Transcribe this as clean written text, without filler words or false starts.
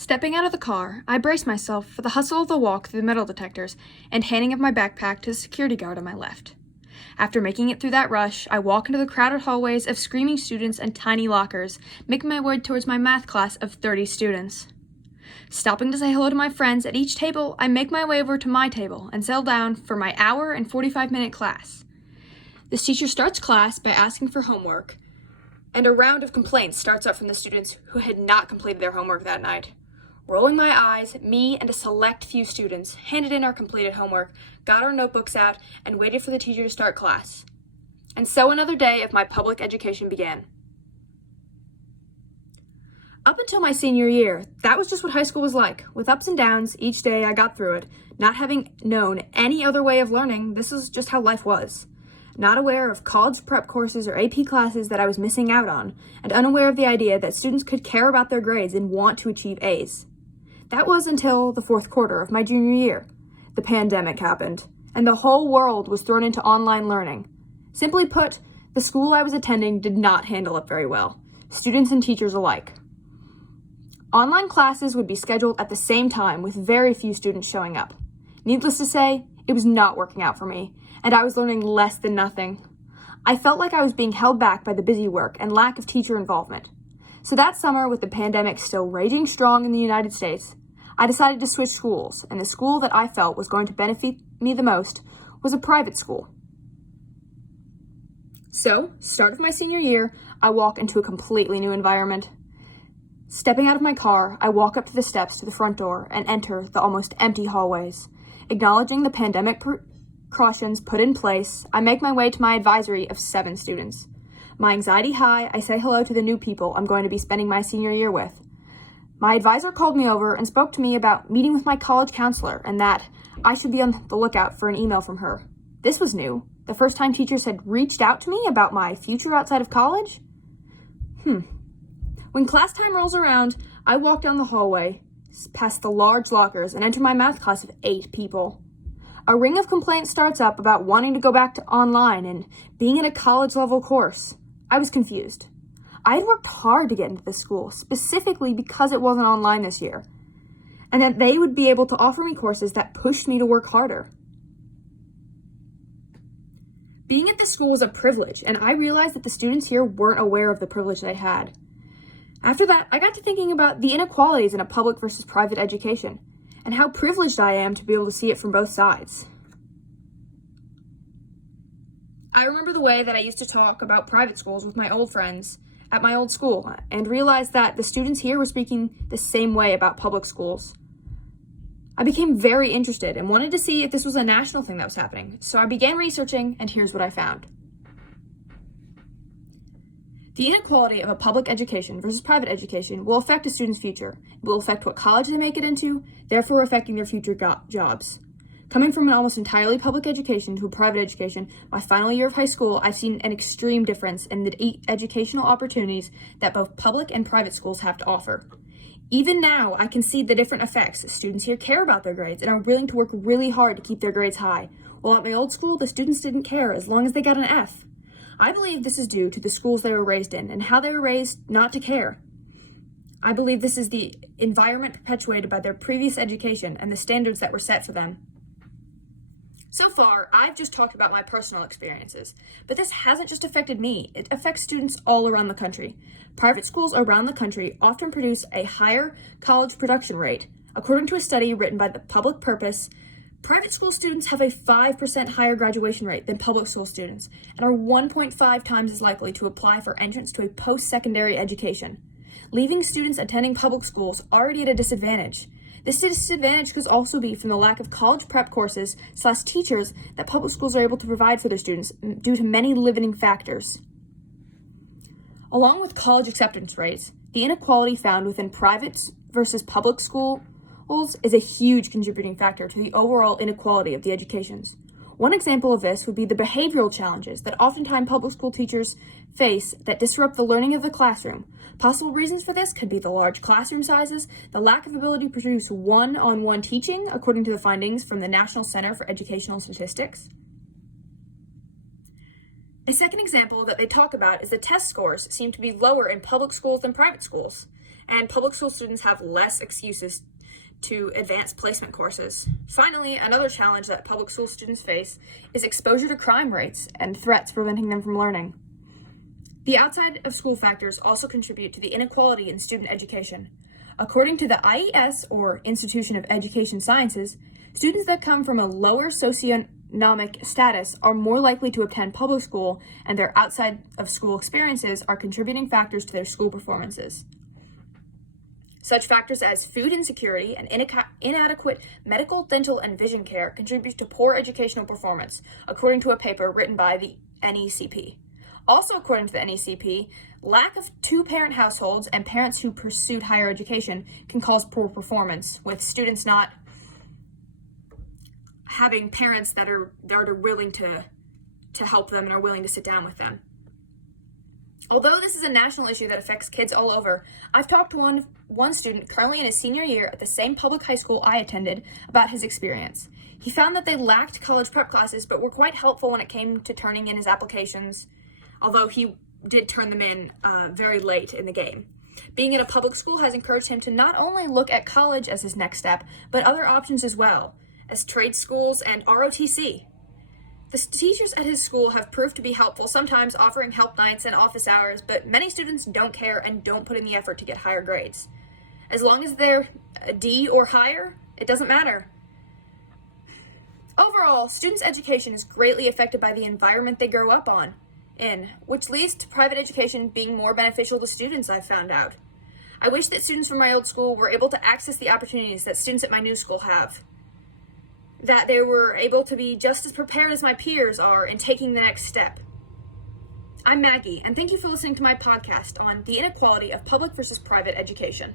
Stepping out of the car, I brace myself for the hustle of the walk through the metal detectors and handing of my backpack to the security guard on my left. After making it through that rush, I walk into the crowded hallways of screaming students and tiny lockers, making my way towards my math class of 30 students. Stopping to say hello to my friends at each table, I make my way over to my table and settle down for my hour and 45-minute class. This teacher starts class by asking for homework, and a round of complaints starts up from the students who had not completed their homework that night. Rolling my eyes, me and a select few students handed in our completed homework, got our notebooks out, and waited for the teacher to start class. And so another day of my public education began. Up until my senior year, that was just what high school was like. With ups and downs, each day I got through it. Not having known any other way of learning, this is just how life was. Not aware of college prep courses or AP classes that I was missing out on, and unaware of the idea that students could care about their grades and want to achieve A's. That was until the fourth quarter of my junior year. The pandemic happened, and the whole world was thrown into online learning. Simply put, the school I was attending did not handle it very well, students and teachers alike. Online classes would be scheduled at the same time with very few students showing up. Needless to say, it was not working out for me, and I was learning less than nothing. I felt like I was being held back by the busy work and lack of teacher involvement. So that summer, with the pandemic still raging strong in the United States, I decided to switch schools, and the school that I felt was going to benefit me the most was a private school. So, start of my senior year, I walk into a completely new environment. Stepping out of my car, I walk up to the steps to the front door and enter the almost empty hallways. Acknowledging the pandemic precautions put in place, I make my way to my advisory of 7 students. My anxiety high, I say hello to the new people I'm going to be spending my senior year with. My advisor called me over and spoke to me about meeting with my college counselor and that I should be on the lookout for an email from her. This was new. The first time teachers had reached out to me about my future outside of college? When class time rolls around, I walk down the hallway, past the large lockers, and enter my math class of 8 people. A ring of complaints starts up about wanting to go back to online and being in a college-level course. I was confused. I had worked hard to get into this school, specifically because it wasn't online this year, and that they would be able to offer me courses that pushed me to work harder. Being at this school was a privilege, and I realized that the students here weren't aware of the privilege they had. After that, I got to thinking about the inequalities in a public versus private education, and how privileged I am to be able to see it from both sides. I remember the way that I used to talk about private schools with my old friends at my old school, and realized that the students here were speaking the same way about public schools. I became very interested and wanted to see if this was a national thing that was happening, so I began researching, and here's what I found. The inequality of a public education versus private education will affect a student's future. It will affect what college they make it into, therefore affecting their future jobs. Coming from an almost entirely public education to a private education, my final year of high school, I've seen an extreme difference in the educational opportunities that both public and private schools have to offer. Even now, I can see the different effects. Students here care about their grades and are willing to work really hard to keep their grades high, while at my old school, the students didn't care as long as they got an F. I believe this is due to the schools they were raised in and how they were raised not to care. I believe this is the environment perpetuated by their previous education and the standards that were set for them. So far, I've just talked about my personal experiences, but this hasn't just affected me. It affects students all around the country. Private schools around the country often produce a higher college production rate. According to a study written by the Public Purpose, private school students have a 5% higher graduation rate than public school students and are 1.5 times as likely to apply for entrance to a post-secondary education, leaving students attending public schools already at a disadvantage. This disadvantage could also be from the lack of college prep courses / teachers that public schools are able to provide for their students due to many limiting factors. Along with college acceptance rates, the inequality found within private versus public schools is a huge contributing factor to the overall inequality of the educations. One example of this would be the behavioral challenges that oftentimes public school teachers face that disrupt the learning of the classroom. Possible reasons for this could be the large classroom sizes, the lack of ability to produce one-on-one teaching, according to the findings from the National Center for Educational Statistics. A second example that they talk about is the test scores seem to be lower in public schools than private schools, and public school students have less excuses to advance placement courses. Finally, another challenge that public school students face is exposure to crime rates and threats preventing them from learning. The outside of school factors also contribute to the inequality in student education. According to the IES, or Institution of Education Sciences, students that come from a lower socioeconomic status are more likely to attend public school, and their outside of school experiences are contributing factors to their school performances. Such factors as food insecurity and inadequate medical, dental, and vision care contribute to poor educational performance, according to a paper written by the NECP. Also, according to the NECP, lack of two-parent households and parents who pursued higher education can cause poor performance, with students not having parents that are willing to help them and are willing to sit down with them. Although this is a national issue that affects kids all over, I've talked to one student currently in his senior year at the same public high school I attended about his experience. He found that they lacked college prep classes, but were quite helpful when it came to turning in his applications, although he did turn them in very late in the game. Being in a public school has encouraged him to not only look at college as his next step, but other options as well, as trade schools and ROTC. The teachers at his school have proved to be helpful, sometimes offering help nights and office hours, but many students don't care and don't put in the effort to get higher grades. As long as they're a D or higher, it doesn't matter. Overall, students' education is greatly affected by the environment they grow up in, which leads to private education being more beneficial to students, I've found out. I wish that students from my old school were able to access the opportunities that students at my new school have, that they were able to be just as prepared as my peers are in taking the next step. I'm Maggie, and thank you for listening to my podcast on the inequality of public versus private education.